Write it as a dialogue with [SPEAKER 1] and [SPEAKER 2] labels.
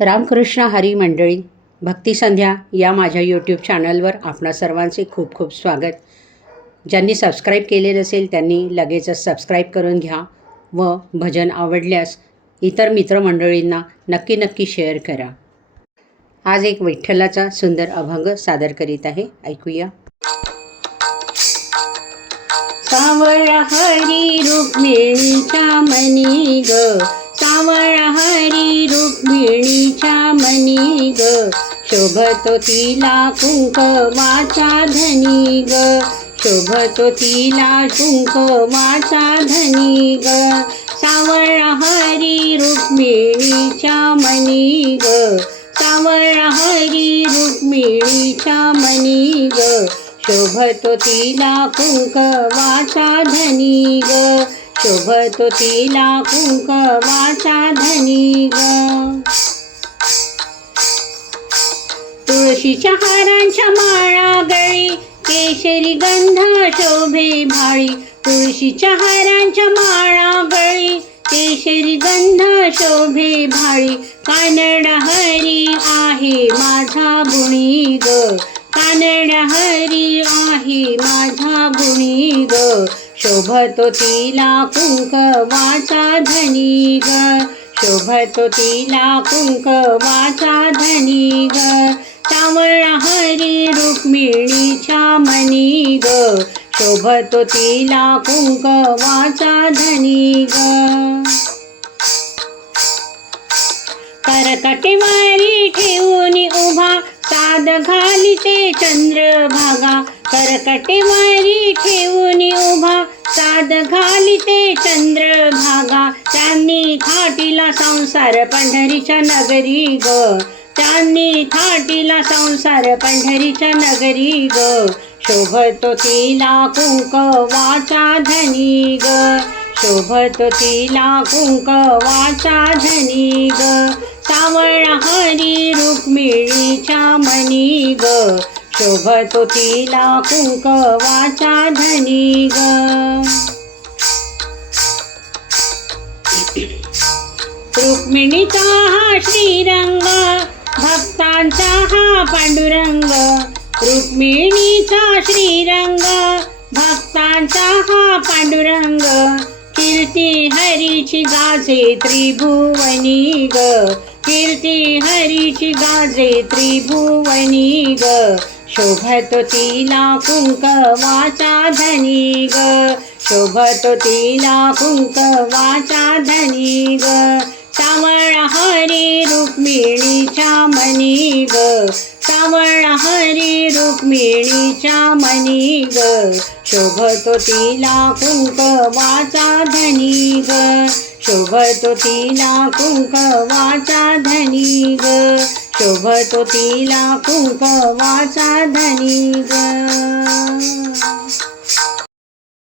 [SPEAKER 1] रामकृष्ण हरी मंडळी भक्तिसंध्या या माझ्या यूट्यूब चॅनलवर आपणा सर्वांचे खूप खूप स्वागत. ज्यांनी सबस्क्राईब केले नसेल त्यांनी लगेचच सबस्क्राईब करून घ्या व भजन आवडल्यास इतर मित्रमंडळींना नक्की नक्की शेअर करा. आज एक विठ्ठलाचा सुंदर अभंग सादर करीत आहे. ऐकूया. सावळा हरी ग. मनी हरी रुक्मिणीच्या मनी ग. शोभतो तिला कुंकवाचा धनी ग. शोभतो तिला कुंकवाचा धनी ग. सावळ हरी रुक्मिणीच्या मनी ग. सावळ हरी रुक्मिणीच्या मनी ग. शोभतो तिला कुंकवाचा धनी ग. शोभतो तिला कुंकवाचा धनी ग. तुळशीच्या हारांच्या माळा गळी केशरी गंध शोभे भाळी. तुळशीच्या हारांच्या माळा गळी केशरी गंध शोभे भाळी. कानड हरी आहे माझा गुणी ग. कानड हरी आहे माझा गुणी ग. शोभतो तिला कुंकवाचा धनी ग. शोभतो तिला कुंकवाचा धनी ग. सावळा हरी रुक्मिणीच्या मनी ग. शोभतो तिला कुंकवाचा धनी ग. करकटेवारी ठेवून उभा साद घालिते चंद्रभागा करकटे वारी ठेवून उभा साद घालिते चंद्रभागा. त्यांनी थाटीला संसार पंढरीच्या नगरी ग. त्यांनी थाटीला संसार पंढरीच्या नगरी ग. शोभतो तिला कुंकवाचा धनी ग. शोभतो तिला कुंकवाचा धनी ग. सावळ हरी रुक्मिणीच्या मनी ग. शोभतो तिला कुंकवाचा धनी ग. रुक्मिणीचा हा श्रीरंग भक्तांचा हा पांडुरंग. रुक्मिणीचा श्रीरंग भक्तांचा हा पांडुरंग. कीर्ती हरीची गाजे त्रिभुवनी ग. कीर्ती हरीची गाजे त्रिभुवनी ग. शोभतो तिला कुंकवाचा धनी ग. शोभतो तिला कुंकवाचा धनी ग. सावळ हरी रुक्मिणीच्या मनी ग. सावळ हरी रुक्मिणीच्या मनी ग. शोभतो तिला कुंकवाचा धनी ग. शोभतो तिला कुंकवाचा धनी ग. शोभतो तिला कुंकवाचा धनी ग.